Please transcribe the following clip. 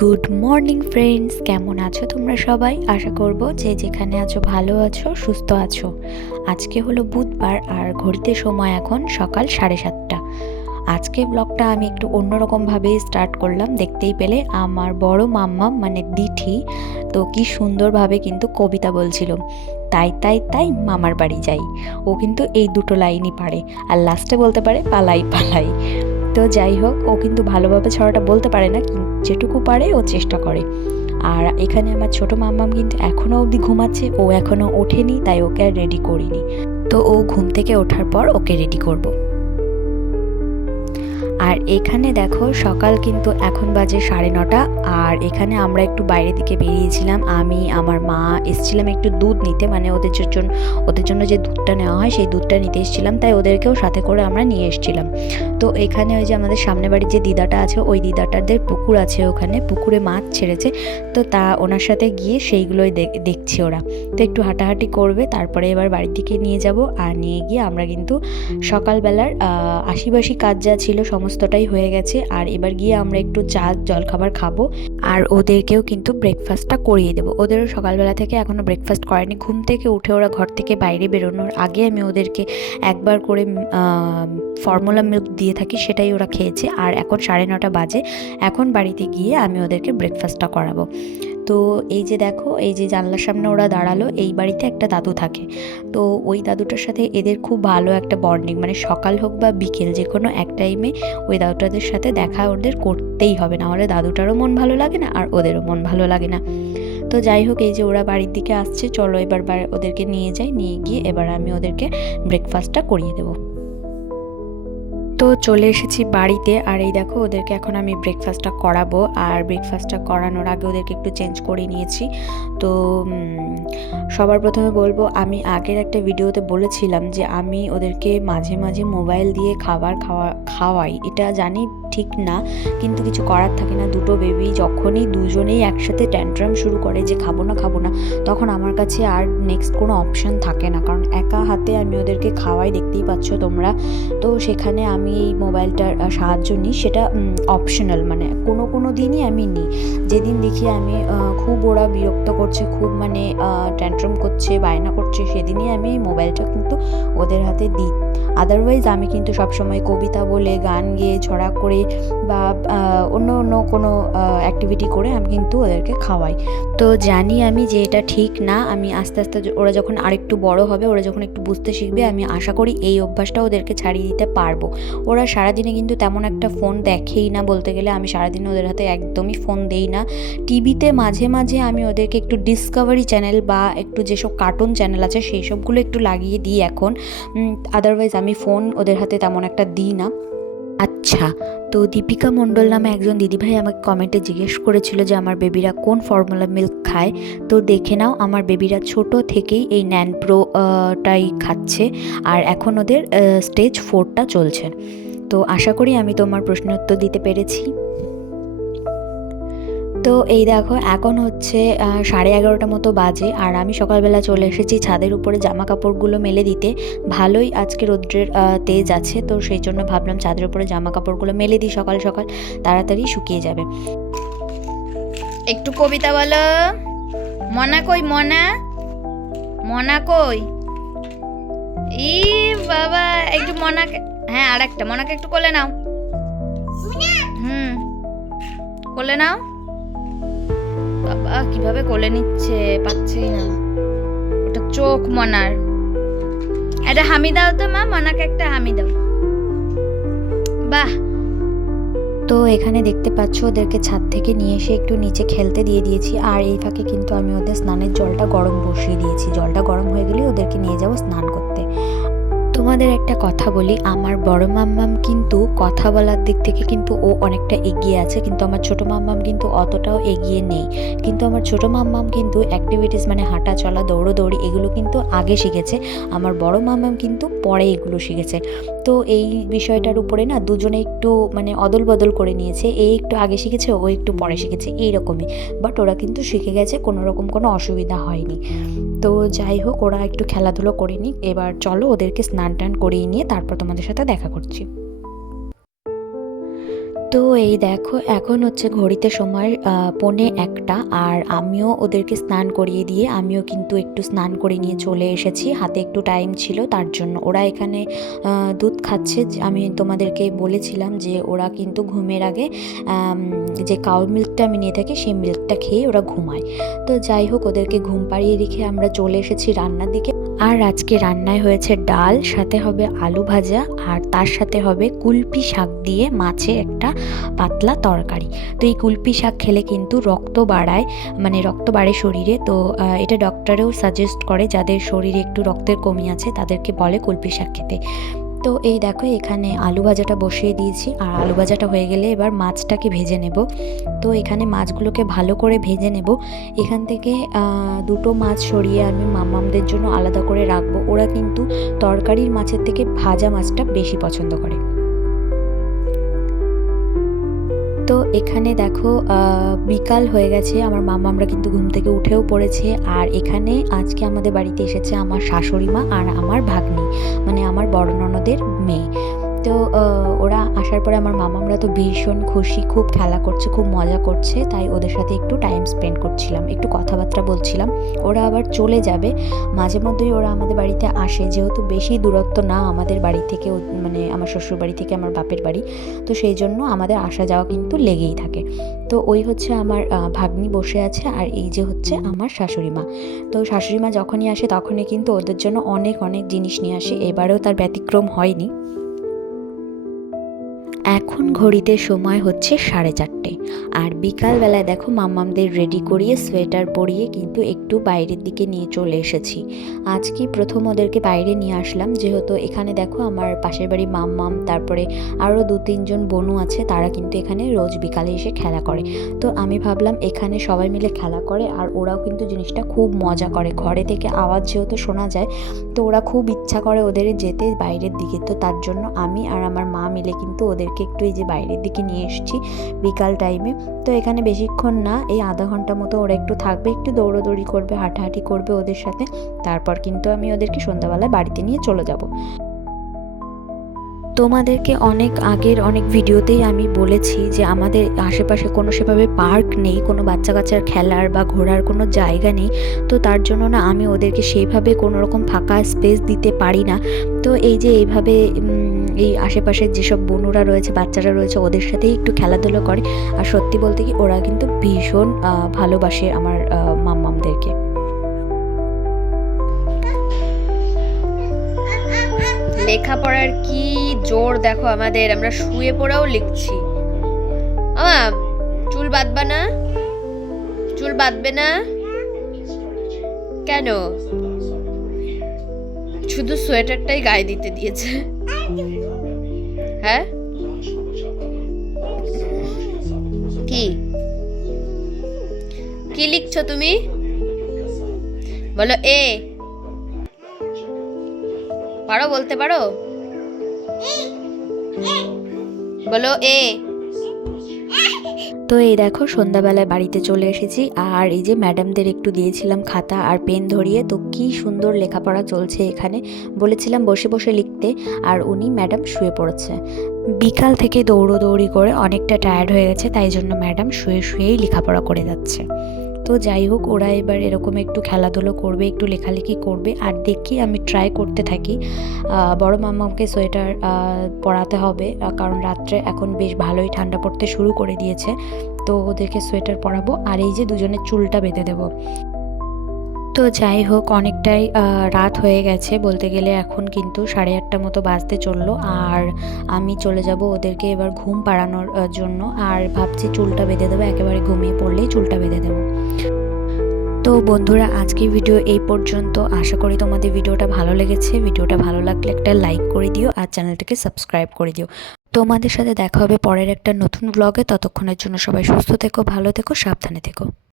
Good morning friends, কেমন আছো তোমরা সবাই? আশা করব যে যেখানে আছো ভালো আছো, সুস্থ আছো। আজকে হলো বুধবার আর ঘড়িতে সময় এখন সকাল 7:30। আজকে ব্লগটা আমি একটু অন্যরকমভাবেই স্টার্ট করলাম। দেখতেই পেলে আমার বড় মাম্মা মানে দিঠি তো কি সুন্দরভাবে কিন্তু কবিতা বলছিল, তাই তাই তাই মামার বাড়ি যাই। ও কিন্তু এই দুটো লাইনই পারে, আর লাস্টে বলতে পারে পালাই পালাই। তো যাই হোক, ও কিন্তু ভালোভাবে ছড়াটা বলতে পারে না, যেটুকু পারে ও চেষ্টা করে। আর এখানে আমার ছোট মাম্মাম কিন্তু এখনও অবধি ঘুমাচ্ছে, ও এখনও ওঠেনি, তাই ওকে আর রেডি করিনি। তো ও ঘুম থেকে ওঠার পর ওকে রেডি করব। আর এখানে দেখো সকাল কিন্তু এখন বাজে 9:30। আর এখানে আমরা একটু বাইরের দিকে বেরিয়েছিলাম, আমি আমার মা এসেছিলাম একটু দুধ নিতে, মানে ওদের জন্য যে দুধটা নেওয়া হয় সেই দুধটা নিতে এসেছিলাম, তাই ওদেরকেও সাথে করে আমরা নিয়ে এসেছিলাম। তো এখানে ওই যে আমাদের সামনে বাড়ির যে দিদাটা আছে, ওই দিদাটাদের পুকুর আছে, ওখানে পুকুরে মাছ ছেড়েছে। তো ওনার সাথে গিয়ে সেইগুলোই দেখছি ওরা। তো একটু হাঁটাহাঁটি করবে, তারপরে এবার বাড়ির দিকে নিয়ে যাব। আর নিয়ে গিয়ে আমরা কিন্তু সকালবেলার আশিবাসি কাজ যা ছিল সমস্তটাই হয়ে গেছে। আর এবার গিয়ে আমরা একটু চা জলখাবার খাবো, আর ওদেরকেও কিন্তু ব্রেকফাস্টটা করিয়ে দেবো। ওদেরও সকালবেলা থেকে এখনও ব্রেকফাস্ট করেনি। ঘুম থেকে উঠে ওরা ঘর থেকে বাইরে বেরোনোর আগে আমি ওদেরকে একবার করে ফর্মুলা মিল্ক দিয়ে থাকি, সেটাই ওরা খেয়েছে। আর এখন 9:30 বাজে, এখন বাড়িতে গিয়ে আমি ওদেরকে ব্রেকফাস্টটা করাবো। তো এই যে দেখো, এই যে জানলার সামনে ওরা দাঁড়ালো, এই বাড়িতে একটা দাদু থাকে। তো ওই দাদুটার সাথে এদের খুব ভালো একটা বন্ডিং, মানে সকাল হোক বা বিকেল যে কোনো এক টাইমে ওই দাদুটাদের সাথে দেখা ওদের করতেই হবে, না হলে দাদুটারও মন ভালো লাগে না আর ওদেরও মন ভালো লাগে না। তো যাই হোক, এই যে ওরা বাড়ির দিকে আসছে, চলো এবার ওদেরকে নিয়ে যাই। নিয়ে গিয়ে এবার আমি ওদেরকে ব্রেকফাস্টটা করিয়ে দেবো। তো চলে এসেছি বাড়িতে, আর এই দেখো ওদেরকে এখন আমি ব্রেকফাস্টটা করাবো। আর ব্রেকফাস্টটা করানোর আগে ওদেরকে একটু চেঞ্জ করে নিয়েছি। তো সবার প্রথমে বলবো, আমি আগের একটা ভিডিওতে বলেছিলাম যে আমি ওদেরকে মাঝে মাঝে মোবাইল দিয়ে খাওয়াই। এটা জানি ঠিক না, কিন্তু কিছু করার থাকে না। দুটো বেবি যখনই দুজনেই একসাথে ট্যান্ট্রাম শুরু করে যে খাবো না, তখন আমার কাছে আর নেক্সট কোনো অপশান থাকে না, কারণ একা হাতে আমি ওদেরকে খাওয়াই, দেখতেই পাচ্ছ তোমরা। তো সেখানে আমি এই মোবাইলটার সাহায্য নিই, সেটা অপশনাল, মানে কোনো দিনই আমি নিই। যেদিন দেখি আমি খুব ওরা বিরক্ত করছে, খুব মানে ট্যান্ট্রাম করছে, বায়না করছে, সেদিনই আমি এই মোবাইলটা কিন্তু ওদের হাতে দিই। আদারওয়াইজ আমি কিন্তু সবসময় কবিতা বলে, গান গেয়ে, ছড়া করে বা অন্য কোনো অ্যাক্টিভিটি করে আমি কিন্তু ওদেরকে খাওয়াই। তো জানি আমি যে এটা ঠিক না। আমি আস্তে আস্তে ওরা যখন আরেকটু বড় হবে, ওরা যখন একটু বুঝতে শিখবে, আমি আশা করি এই অভ্যাসটা ওদেরকে ছাড়িয়ে দিতে পারবো। ওরা সারাদিনে কিন্তু তেমন একটা ফোন দেখেই না, বলতে গেলে আমি সারাদিনে ওদের হাতে একদমই ফোন দেই না। টিভিতে মাঝে মাঝে আমি ওদেরকে একটু ডিসকভারি চ্যানেল বা একটু যেসব কার্টুন চ্যানেল আছে সেই সবগুলো একটু লাগিয়ে দিই এখন। আদারওয়াইজ আমি ফোন ওদের হাতে তেমন একটা দিই না। আচ্ছা, তো দীপিকা মণ্ডল নামে একজন দিদিভাই আমাকে কমেন্টে জিজ্ঞেস করেছিল যে আমার বেবিরা কোন ফর্মুলা মিল্ক খায়। তো দেখে নাও, আমার বেবিরা ছোট থেকেই এই ন্যানপ্রো টাই খাচ্ছে, আর এখন ওদের স্টেজ 4টা চলছে। তো আশা করি আমি তোমার প্রশ্নের উত্তর দিতে পেরেছি। তো এই দেখো, এখন হচ্ছে 11:30 মতো বাজে, আর আমি সকালবেলা চলে এসেছি ছাদের উপরে জামা কাপড়গুলো মেলে দিতে। ভালোই আজকে রৌদ্রের তেজ আছে, তো সেই জন্য ভাবলাম ছাদের উপরে জামা কাপড়গুলো মেলে দিই, সকাল সকাল তাড়াতাড়ি শুকিয়ে যাবে। একটু কবিতা বলো। মনা কই? মনা কই? ই বাবা, একটু মনাকে, হ্যাঁ আর একটা মনাকে একটু কোলে নাও। কোলে নাও। বাবা কিভাবে কোলে নিচ্ছে, পাচ্ছেই না। ওটা চোখ মনার। একটা হামি দাও তো মা, মনাকে একটা হামি দাও। বাহ। তো এখানে দেখতে পাচ্ছ ওদেরকে ছাদ থেকে নিয়ে এসে একটু নিচে খেলতে দিয়ে দিয়েছি। আর এই ফাঁকে কিন্তু আমি ওদের স্নানের জলটা গরম বসিয়ে দিয়েছি। জলটা গরম হয়ে গেলে ওদেরকে নিয়ে যাবো স্নান করতে। তোমাদের একটা কথা বলি, আমার বড় মাম্মাম কিন্তু কথা বলার দিক থেকে কিন্তু ও অনেকটা এগিয়ে আছে, কিন্তু আমার ছোট মাম্মাম কিন্তু অতটাও এগিয়ে নেই। কিন্তু আমার ছোট মাম্মাম কিন্তু অ্যাক্টিভিটিস মানে হাঁটা চলা, দৌড়োদৌড়ি এগুলো কিন্তু আগে শিখেছে। আমার বড় মাম্মাম কিন্তু পরে এগুলো শিখেছে। তো এই বিষয়টার উপরে না দুজনে একটু মানে অদল বদল করে নিয়েছে, এ একটু আগে শিখেছে, ও একটু পরে শিখেছে, এইরকমই। বাট ওরা কিন্তু শিখে গেছে, কোনো রকম কোনো অসুবিধা হয়নি। তো যাই হোক, ওরা একটু খেলাধুলো করে নিক। এবার চলো ওদেরকে স্নান টান করিয়ে নিয়ে তারপর তোমাদের সাথে দেখা করছি। তো তো এই দেখো এখন হচ্ছে ঘড়িতে সময় 1:45 আর আমিও ওদেরকে স্নান করিয়ে দিয়ে আমিও কিন্তু একটু স্নান করে নিয়ে চলে এসেছি। হাতে একটু টাইম ছিল তার জন্য। ওরা এখানে দুধ খাচ্ছে। আমি তোমাদেরকে বলেছিলাম যে ওরা কিন্তু ঘুমের আগে যে কাউ মিল্কটা আমি নিয়ে থাকি সেই মিল্কটা খেয়ে ওরা ঘুমায়। তো যাই হোক ওদেরকে ঘুম পাড়িয়ে রেখে আমরা চলে এসেছি রান্নার দিকে। আর আজকে রান্নায় হয়েছে ডাল, সাথে হবে আলু ভাজা, আর তার সাথে হবে কুলপি শাক দিয়ে মাছের একটা পাতলা তরকারি। তো এই কুলপি শাক খেলে কিন্তু রক্ত বাড়ায়, মানে রক্ত বাড়ে শরীরে। তো এটা ডক্টরেও সাজেস্ট করে যাদের শরীরে একটু রক্তের কমি আছে তাদেরকে বলে কুলপি শাক খেতে। তো এই দেখো এখানে আলু ভাজাটা বসিয়ে দিয়েছি, আর আলু ভাজাটা হয়ে গেলে এবার মাছটাকে ভেজে নেব। তো এখানে মাছগুলোকে ভালো করে ভেজে নেব। এখান থেকে দুটো মাছ সরিয়ে আমি মাম্মামদের জন্য আলাদা করে রাখবো। ওরা কিন্তু তরকারির মাছের থেকে ভাজা মাছটা বেশি পছন্দ করে। তো এখানে দেখো বিকাল হয়ে গেছে, আমার মাম্মামরা কিন্তু ঘুম থেকে উঠেও পড়েছে। আর এখানে আজকে আমাদের বাড়িতে এসেছে আমার শাশুড়ি মা আর আমার ভাগ্নি, মানে আমার বড় ননদের মেয়ে। তো ওরা আসার পরে আমার মামামরা তো ভীষণ খুশি, খুব খেলা করছে, খুব মজা করছে। তাই ওদের সাথে একটু টাইম স্পেন্ড করছিলাম, একটু কথাবার্তা বলছিলাম। ওরা আবার চলে যাবে, মাঝে মধ্যেই ওরা আমাদের বাড়িতে আসে, যেহেতু বেশি দূরত্ব না আমাদের বাড়ি থেকে, মানে আমার শ্বশুর বাড়ি থেকে আমার বাপের বাড়ি। তো সেই জন্য আমাদের আসা যাওয়া কিন্তু লেগেই থাকে। তো ওই হচ্ছে আমার ভাগ্নি বসে আছে, আর এই যে হচ্ছে আমার শাশুড়ি মা। তো শাশুড়ি মা যখনই আসে তখনই কিন্তু ওদের জন্য অনেক অনেক জিনিস নিয়ে আসে, এবারেও তার ব্যতিক্রম হয়নি। এখন ঘড়িতে সময় হচ্ছে 4:30, আর বিকালবেলায় দেখো মাম্মামদের রেডি করিয়ে সোয়েটার পরিয়ে কিন্তু একটু বাইরের দিকে নিয়ে চলে এসেছি। আজকে প্রথম ওদেরকে বাইরে নিয়ে আসলাম, যেহেতু এখানে দেখো আমার পাশের বাড়ি মাম্মাম, তারপরে আরও 2-3 জন বোনও আছে, তারা কিন্তু এখানে রোজ বিকালে এসে খেলা করে। তো আমি ভাবলাম এখানে সবাই মিলে খেলা করে, আর ওরাও কিন্তু জিনিসটা খুব মজা করে। ঘরে থেকে আওয়াজ যেহেতু শোনা যায়, তো ওরা খুব ইচ্ছা করে ওদের যেতে বাইরের দিকে। তো তার জন্য আমি আর আমার মা মিলে কিন্তু ওদেরকে একটু এই যে বাইরের দিকে নিয়ে এসেছি বিকাল টাইমে। তো এখানে বেশিক্ষণ না, এই আধা ঘন্টা মতো ওরা একটু থাকবে, একটু দৌড়োদৌড়ি করবে, হাঁটাহাঁটি করবে ওদের সাথে। তারপর কিন্তু আমি ওদেরকে সন্ধ্যাবেলায় বাড়িতে নিয়ে চলে যাব। তোমাদেরকে অনেক আগের অনেক ভিডিওতেই আমি বলেছি যে আমাদের আশেপাশে কোনো সেভাবে পার্ক নেই, কোনো বাচ্চা কাচ্চার খেলার বা ঘোরার কোনো জায়গা নেই। তো তার জন্য না আমি ওদেরকে সেইভাবে কোনো রকম ফাঁকা স্পেস দিতে পারি না। তো এই যে এইভাবে এই আশেপাশের যেসব বোনরা রয়েছে, বাচ্চারা রয়েছে, ওদের সাথেই একটু খেলাধুলো করে। আর সত্যি বলতে কি ওরা কিন্তু ভীষণ ভালোবাসে আমার মাম্মামদেরকে। লেখাপড়ার কি জোর দেখো আমাদের, আমরা শুয়ে পড়েও লিখছি। চুল বাঁধবা না? চুল বাঁধবে না কেন? শুধু সোয়েটারটাই গায়ে দিতে দিয়েছে। হ্যাঁ কি কি লিখছো তুমি? বলো এ, পারো বলতে পারো? বলো এ। তো এই দেখো সন্ধ্যাবেলায় বাড়িতে চলে এসেছি, আর এই যে ম্যাডামদের একটু দিয়েছিলাম খাতা আর পেন ধরিয়ে। তো কি সুন্দর লেখাপড়া চলছে এখানে, বলেছিলাম বসে বসে লিখতে, আর উনি ম্যাডাম শুয়ে পড়েছে। বিকাল থেকে দৌড়োদৌড়ি করে অনেকটা টায়ার্ড হয়ে গেছে, তাই জন্য ম্যাডাম শুয়ে শুয়েই লেখাপড়া করে যাচ্ছে। তো যাই হোক ওরা এবার এরকম একটু খেলাধুলো করবে, একটু লেখালেখি করবে। আর দেখি আমি ট্রাই করতে থাকি। বড় মাম্মাকে সোয়েটার পরাতে হবে, কারণ রাত্রে এখন বেশ ভালোই ঠান্ডা পড়তে শুরু করে দিয়েছে। তো ওদেরকে সোয়েটার পরাবো, আর এই যে দুজনের চুলটা বেঁধে দেবো। তো যাই হোক অনেকটাই রাত হয়ে গেছে, বলতে গেলে এখন কিন্তু 8:30 মতো বাজতে চললো। আর আমি চলে যাব ওদেরকে এবার ঘুম পাড়ানোর জন্য। আর ভাবছি চুলটা বেঁধে দেবো, একেবারে ঘুমিয়ে পড়লেই চুলটা বেঁধে দেবো। তো বন্ধুরা আজকের ভিডিও এই পর্যন্ত। আশা করি তোমাদের ভিডিওটা ভালো লেগেছে। ভিডিওটা ভালো লাগলে একটা লাইক করে দিও, আর চ্যানেলটাকে সাবস্ক্রাইব করে দিও। তোমাদের সাথে দেখা হবে পরের একটা নতুন ব্লগে। ততক্ষণের জন্য সবাই সুস্থ থেকো, ভালো থেকো, সাবধানে থেকো।